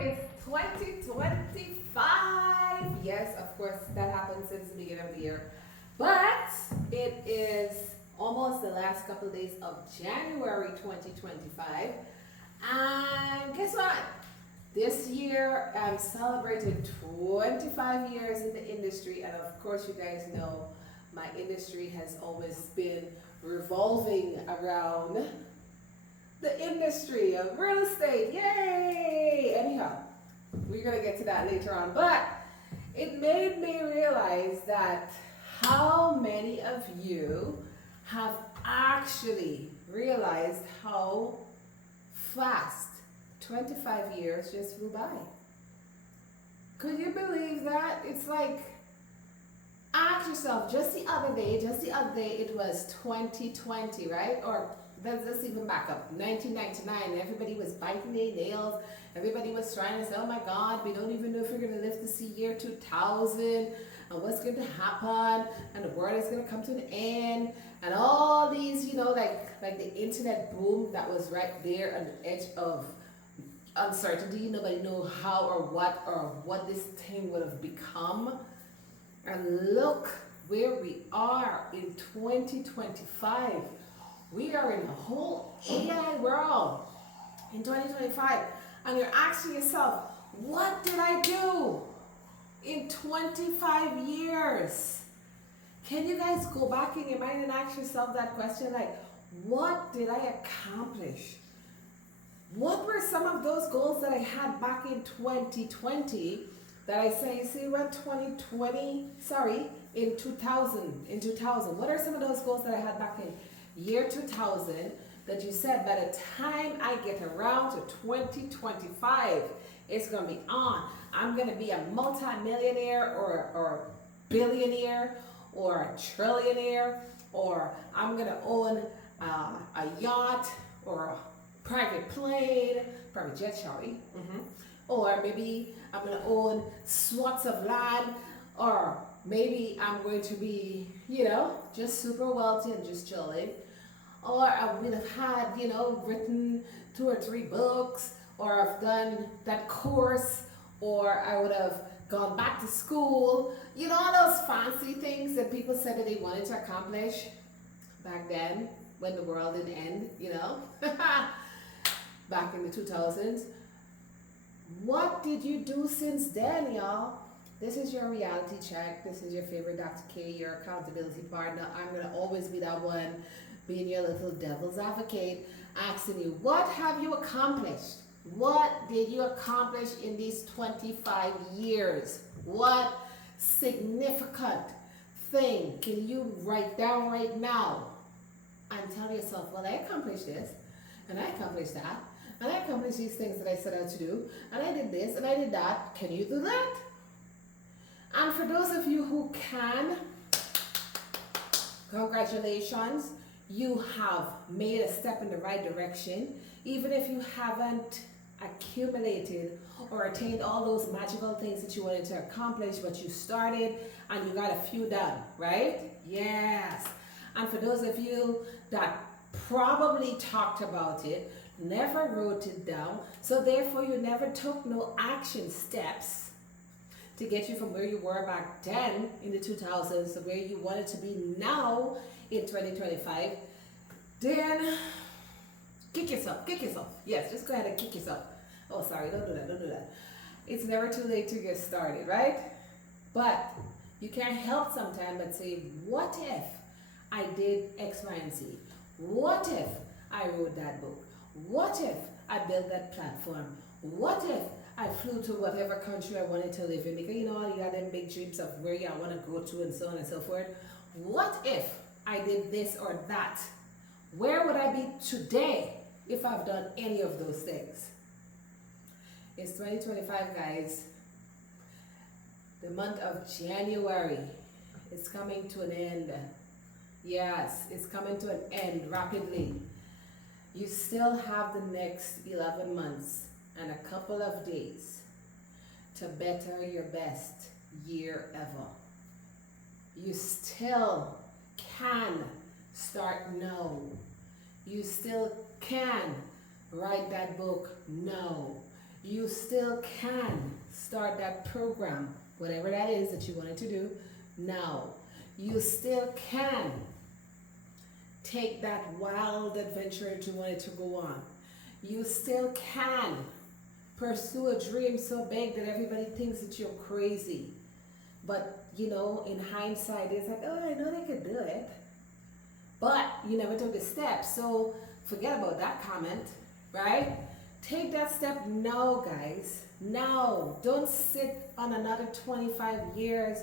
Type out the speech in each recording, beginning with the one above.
It's 2025. Yes, of course, that happened since the beginning of the year. But it is almost the last couple of days of January 2025. And guess what? This year I'm celebrating 25 years in the industry. And of course, you guys know my industry has always been revolving around the industry of real estate. Yay! Anyhow, we're gonna get to that later on, but it made me realize that how many of you have actually realized how fast 25 years just flew by. Could you believe that? It's like, ask yourself, just the other day it was 2020, right? Or let's even back up, 1999, everybody was biting their nails, everybody was trying to say, oh my God, we don't even know if we're going to live to see year 2000, and what's going to happen, and the world is going to come to an end, and all these, like the internet boom that was right there on the edge of uncertainty. Nobody knew how or what this thing would have become. And look where we are in 2025. We are in a whole AI world in 2025. And you're asking yourself, what did I do in 25 years? Can you guys go back in your mind and ask yourself that question? Like, what did I accomplish? What were some of those goals that I had back in 2020 that I say, in 2000, what are some of those goals that I had back in year 2000 that you said by the time I get around to 2025, it's going to be on. I'm going to be a multi-millionaire or billionaire or a trillionaire, or I'm going to own a yacht or a private plane, private jet, or maybe I'm going to own swaths of land, or maybe I'm going to be, just super wealthy and just chilling. Or I would have had, written 2 or 3 books, or I've done that course, or I would have gone back to school. All those fancy things that people said that they wanted to accomplish back then when the world didn't end, back in the 2000s. What did you do since then, y'all? This is your reality check. This is your favorite Dr. K, your accountability partner. I'm going to always be that one, being your little devil's advocate, asking you, what have you accomplished? What did you accomplish in these 25 years? What significant thing can you write down right now and tell yourself, well, I accomplished this, and I accomplished that, and I accomplished these things that I set out to do, and I did this, and I did that. Can you do that? And for those of you who can, congratulations, you have made a step in the right direction. Even if you haven't accumulated or attained all those magical things that you wanted to accomplish, but you started and you got a few done, right? Yes. And for those of you that probably talked about it, never wrote it down, so therefore you never took no action steps to get you from where you were back then in the 2000s to where you wanted to be now in 2025, then kick yourself. Yes, just go ahead and kick yourself. Oh, sorry, don't do that. It's never too late to get started, right? But you can't help sometimes but say, what if I did X, Y, and Z? What if I wrote that book? What if I built that platform? What if I flew to whatever country I wanted to live in? Because you got them big dreams of where you want to go to and so on and so forth. What if I did this or that? Where would I be today if I've done any of those things? It's 2025, guys. The month of January is coming to an end. Yes, it's coming to an end rapidly. You still have the next 11 months and a couple of days to better your best year ever. You still can start now. You still can write that book now. you still can start that program, whatever that is that you wanted to do now. You still can take that wild adventure that you wanted to go on. You still can pursue a dream so big that everybody thinks that you're crazy. But, you know, in hindsight, it's like, oh, I know they could do it. But you never took the step. So forget about that comment, right? Take that step now, guys. Now. Don't sit on another 25 years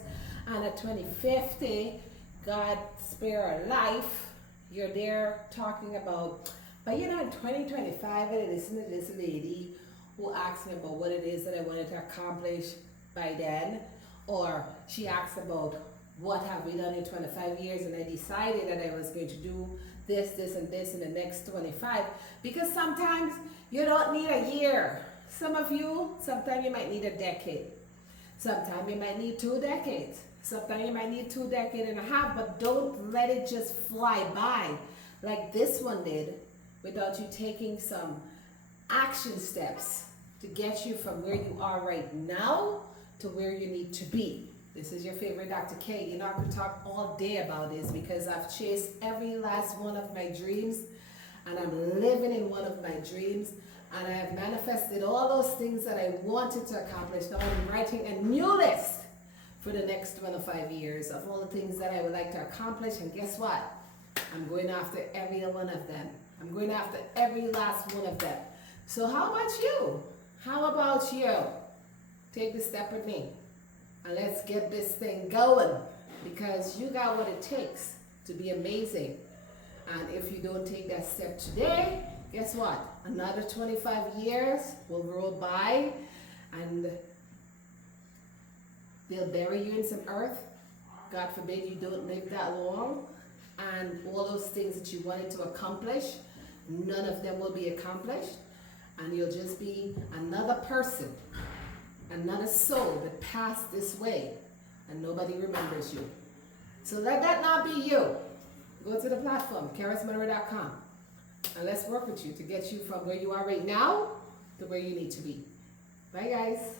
and at 2050, God spare our life. You're there talking about, but you know, in 2025, I listened to this lady who asked me about what it is that I wanted to accomplish by then. Or she asked about what have we done in 25 years, and I decided that I was going to do this, this, and this in the next 25. Because sometimes you don't need a year. Some of you, sometimes you might need a decade. Sometimes you might need 2 decades. Sometimes you might need 2 decades and a half, but don't let it just fly by like this one did without you taking some action steps to get you from where you are right now to where you need to be. This is your favorite Dr. K. You know, I could talk all day about this because I've chased every last one of my dreams, and I'm living in one of my dreams, and I have manifested all those things that I wanted to accomplish. Now I'm writing a new list for the next 25 years of all the things that I would like to accomplish, and guess what? I'm going after every one of them. I'm going after every last one of them. So how about you? How about you? Take the step with me and let's get this thing going, because you got what it takes to be amazing. And if you don't take that step today, guess what? Another 25 years will roll by and they'll bury you in some earth. God forbid you don't live that long. And all those things that you wanted to accomplish, none of them will be accomplished. And you'll just be another person, another soul that passed this way, and nobody remembers you. So let that not be you. Go to the platform, KarisMonroe.com, and let's work with you to get you from where you are right now to where you need to be. Bye, guys.